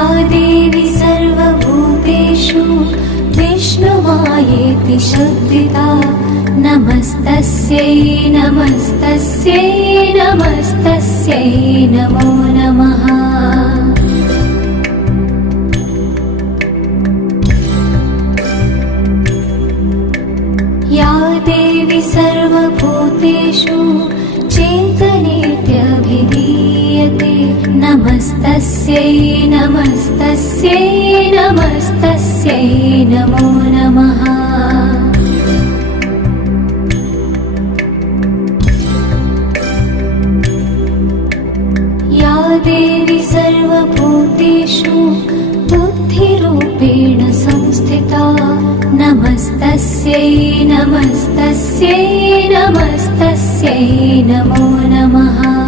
या देवी सर्वभूतेषु विष्णुमायेति शब्दिता नमस्तस्यै नमस्तस्यै नमस्तस्यै नमो नमः। या देवी सर्वभूतेषु चेतनेत्यभिधीयते नमस्तस्यै नमस्तस्यै नमस्तस्यै नमो नमः। या देवी सर्वभूतेषु बुद्धिरूपेण संस्थिता नमस्तस्यै नमस्तस्यै नमस्तस्यै नमो नमः।